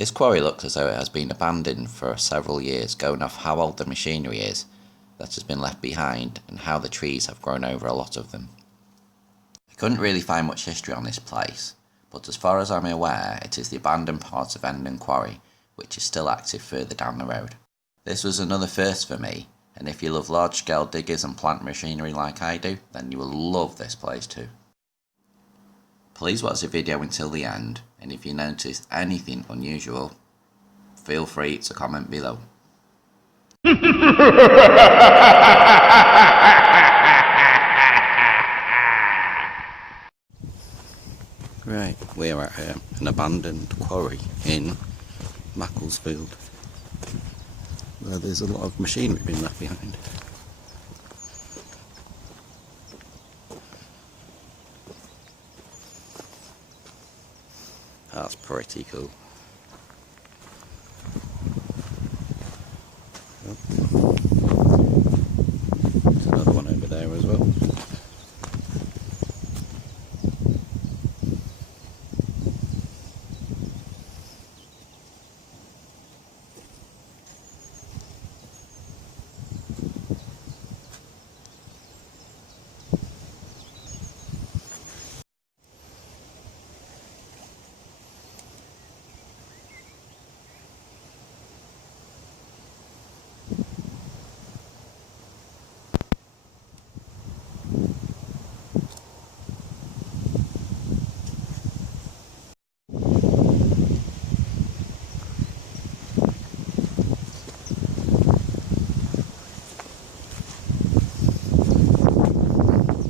This quarry looks as though it has been abandoned for several years, going off how old the machinery is that has been left behind and how the trees have grown over a lot of them. I couldn't really find much history on this place, but as far as I'm aware it is the abandoned part of Endon Quarry, which is still active further down the road. This was another first for me, and if you love large scale diggers and plant machinery like I do, then you will love this place too. Please watch the video until the end, and if you notice anything unusual, feel free to comment below. Right, we are at an abandoned quarry in Macclesfield, where there's a lot of machinery being left behind. That's pretty cool. There's another one over there as well.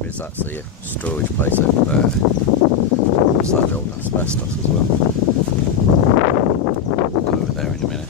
There's actually a storage place over there. It's that old asbestos as well. We'll go over there in a minute.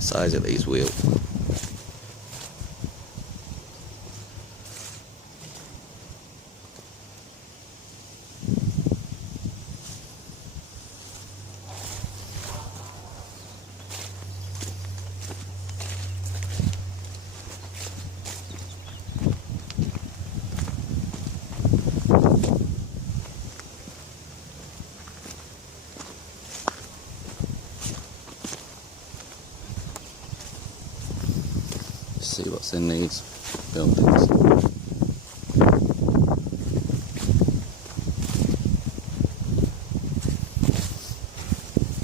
Size of these wheels. See what's in these buildings.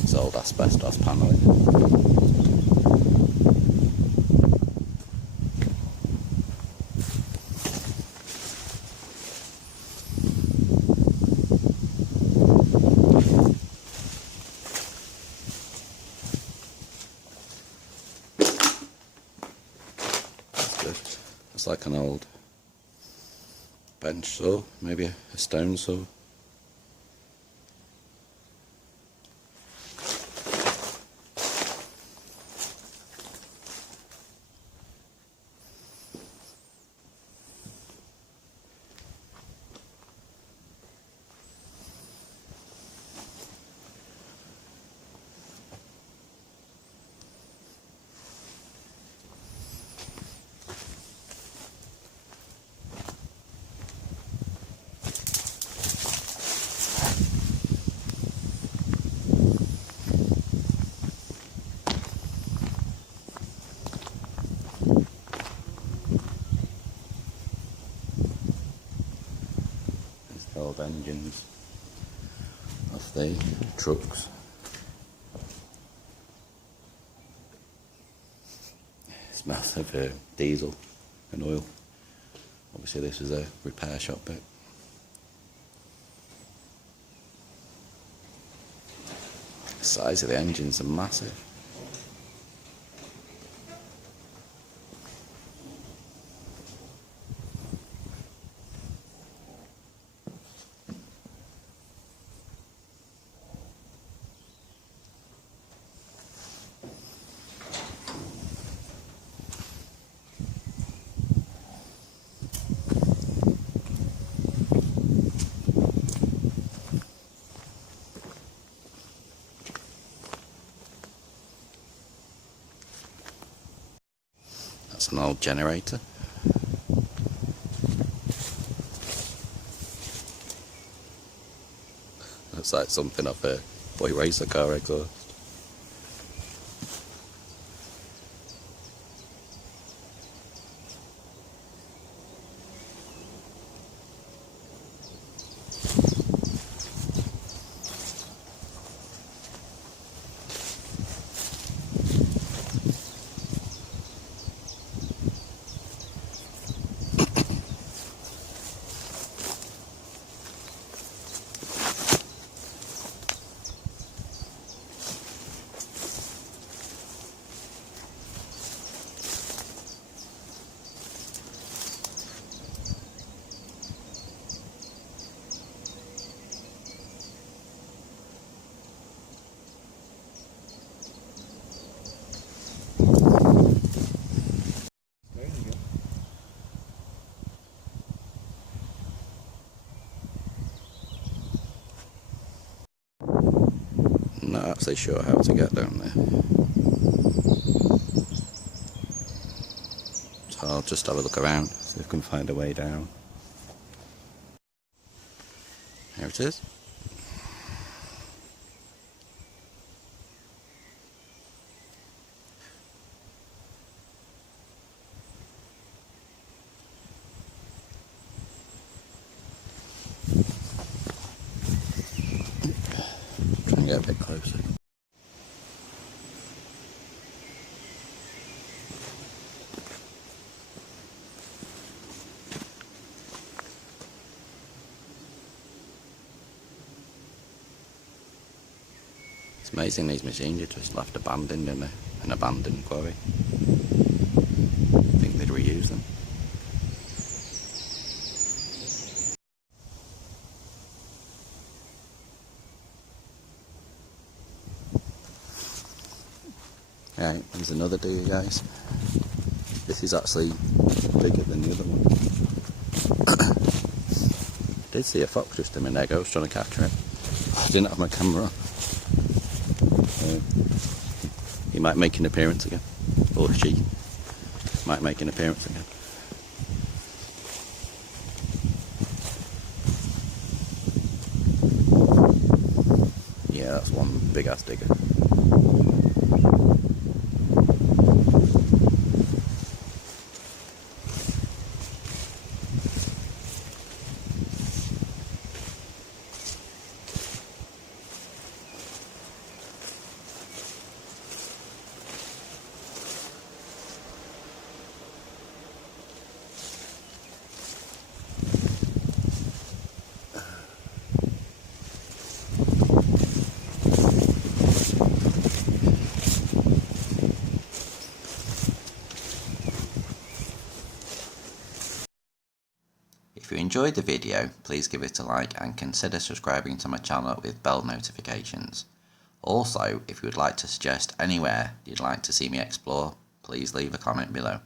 It's old asbestos panelling. It's like an old bench saw, maybe a stone saw. Old engines of the trucks. It smells of diesel and oil. Obviously this is a repair shop bit. The size of the engines are massive. That's an old generator. Looks like something off a boy racer car exhaust. Not actually sure how to get down there, so I'll just have a look around, see if I can find a way down. There it is. Try and get a bit closer. It's amazing these machines are just left abandoned in an abandoned quarry. I think they'd reuse them. Right, there's another deer, guys. This is actually bigger than the other one. I did see a fox just a minute ago. I was trying to capture it. I didn't have my camera on. He might make an appearance again, or she might make an appearance again. Yeah, that's one big ass digger. If you enjoyed the video, please give it a like and consider subscribing to my channel with bell notifications. Also, if you would like to suggest anywhere you'd like to see me explore, please leave a comment below.